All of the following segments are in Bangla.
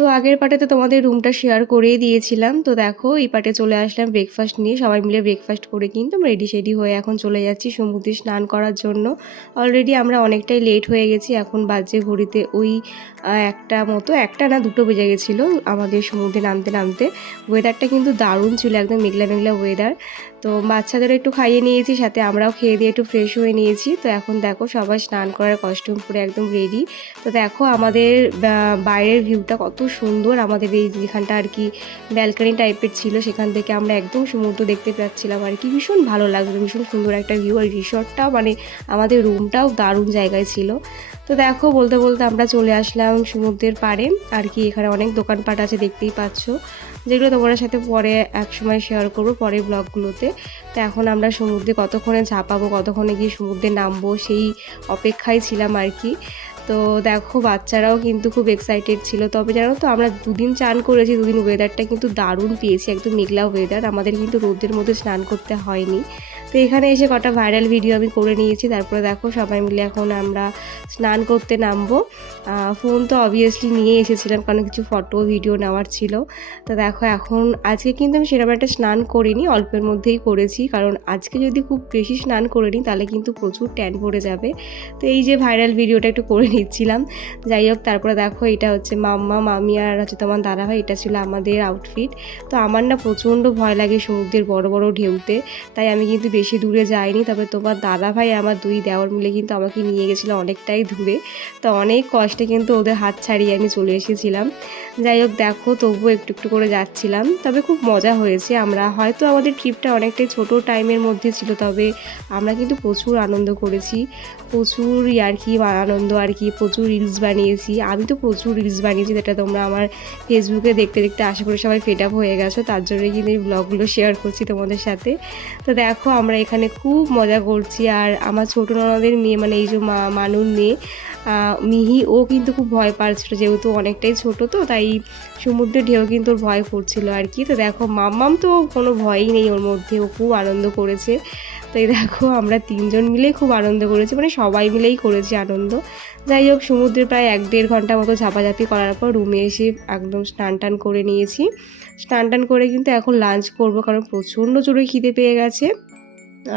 তো আগের পার্টে তো তোমাদের রুমটা শেয়ার করেই দিয়েছিলাম। তো দেখো এই পার্টে চলে আসলাম ব্রেকফাস্ট নিয়ে, সবাই মিলে ব্রেকফাস্ট করে কিন্তু রেডি সেডি হয়ে এখন চলে যাচ্ছি সমুদ্রে স্নান করার জন্য। অলরেডি আমরা অনেকটাই লেট হয়ে গেছি, এখন বাজে ঘড়িতে ওই একটা মতো, একটা না দুটো বেজে গেছিলো আমাদের সমুদ্রে নামতে নামতে। ওয়েদারটা কিন্তু দারুণ ছিল, একদম মেঘলা মেঘলা ওয়েদার। তো বাচ্চাদের একটু খাইয়ে নিয়েছি, সাথে আমরাও খেয়ে দিয়ে একটু ফ্রেশ হয়ে নিয়েছি। তো এখন দেখো সবাই স্নান করার কস্টিউম পরে একদম রেডি। তো দেখো আমাদের বাইরের ভিউটা কত সুন্দর, আমাদের এই যেখানটা আর কি ব্যালকনি টাইপের ছিল, সেখান থেকে আমরা একদম সমুদ্র দেখতে পাচ্ছিলাম আর কি। ভীষণ ভালো লাগলো, ভীষণ সুন্দর একটা ভিউ। আর রিসর্টটাও মানে আমাদের রুমটাও দারুণ জায়গায় ছিল। তো দেখো বলতে বলতে আমরা চলে আসলাম সমুদ্রের পাড়ে আর কি। এখানে অনেক দোকানপাট আছে দেখতেই পাচ্ছ, যেগুলো তোমার সাথে পরে এক সময় শেয়ার করবো পরের ব্লগগুলোতে। তো এখন আমরা সমুদ্রে কতক্ষণে ঝাঁপাবো, কতক্ষণে গিয়ে সমুদ্রে নামবো সেই অপেক্ষায় ছিলাম আর কি। তো দেখো বাচ্চারাও কিন্তু খুব এক্সাইটেড ছিল। তবে জানো তো আমরা দুদিন চান করেছি, দুদিন ওয়েদারটা কিন্তু দারুণ পেয়েছি, একদম মেঘলা ওয়েদার। আমাদের কিন্তু রোদের মধ্যে স্নান করতে হয়নি। তো এখানে এসে কটা ভাইরাল ভিডিও আমি করে নিয়েছি। তারপরে দেখো সবাই মিলে এখন আমরা স্নান করতে নামবো। ফোন তো অবভিয়াসলি নিয়ে এসেছিলাম, কারণ কিছু ফটো ভিডিও নেওয়ার ছিল। তো দেখো এখন আজকে কিন্তু আমি সেরকম একটা স্নান করিনি, অল্পের মধ্যেই করেছি, কারণ আজকে যদি খুব বেশি স্নান করে নিই তাহলে কিন্তু প্রচুর ট্যান পড়ে যাবে। তো এই যে ভাইরাল ভিডিওটা একটু করে নিচ্ছিলাম। যাই হোক, তারপরে দেখো এটা হচ্ছে মাম্মা, মামি আর হচ্ছে তোমার দাদা ভাই, এটা ছিল আমাদের আউটফিট। তো আমার না প্রচণ্ড ভয় লাগে সমুদ্রের বড় বড় ঢেউতে, তাই আমি কিন্তু বেশি দূরে যাইনি। তবে তোমার দাদা ভাই আমার দুই দেওর মিলে কিন্তু আমাকে নিয়ে গেছিলো অনেকটাই দূরে। তো অনেক কষ্টে কিন্তু ওদের হাত ছাড়িয়ে আমি চলে এসেছিলাম। যাই হোক দেখো তবুও একটু একটু করে যাচ্ছিলাম, তবে খুব মজা হয়েছে। আমরা হয়তো আমাদের ট্রিপটা অনেকটাই ছোট টাইমের মধ্যে ছিল, তবে আমরা কিন্তু প্রচুর আনন্দ করেছি, প্রচুর আর কি আনন্দ আর কি, প্রচুর রিলস বানিয়েছি। আমি তো প্রচুর রিলস বানিয়েছি, যেটা তোমরা আমার ফেসবুকে দেখতে দেখতে আশা করি সবাই ফেড আপ হয়ে গেছো, তার জন্য কিন্তু এই ব্লগগুলো শেয়ার করছি তোমাদের সাথে। তো দেখো আমরা এখানে খুব মজা করছি। আর আমার ছোটো ননদের মেয়ে, মানে এই যে মানুর মেয়ে মিহি, ও কিন্তু খুব ভয় পাচ্ছিল, যেহেতু অনেকটাই ছোট, তো তাই সমুদ্রের ঢেউ কিন্তু ওর ভয় করছিল আর কি। তো দেখো মাম্মাম তো কোনো ভয়ই নেই ওর মধ্যে, ও খুব আনন্দ করেছে। তো এই দেখো আমরা তিনজন মিলেই খুব আনন্দ করেছি, মানে সবাই মিলেই করেছি আনন্দ। যাই হোক সমুদ্রে প্রায় 1-1.5 ঘন্টা মতো ঝাপাঝাপি করার পর রুমে এসে একদম স্নান টান করে নিয়েছি। স্নান টান করে কিন্তু এখন লাঞ্চ করব, কারণ প্রচণ্ড জোরে খিদে পেয়ে গেছে।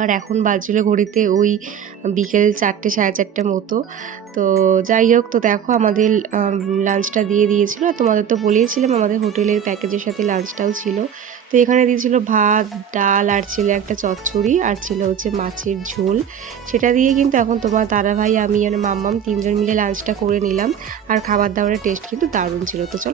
আর এখন বাজছিল ঘড়িতে ওই বিকেল 4টে 4:30 মতো। তো যাই হোক, তো দেখো আমাদের লাঞ্চটা দিয়ে দিয়েছিলো। তোমাদের তো বলেইছিলাম আমাদের হোটেলের প্যাকেজের সাথে লাঞ্চটাও ছিল। তো এখানে দিয়েছিল ভাত, ডাল, আর ছিল একটা চচ্চড়ি, আর ছিল হচ্ছে মাছের ঝোল। সেটা দিয়ে কিন্তু এখন তোমার দাদা ভাই, আমি আর মাম্মাম তিনজন মিলে লাঞ্চটা করে নিলাম। আর খাবার দাবারের টেস্ট কিন্তু দারুণ ছিল। তো চলো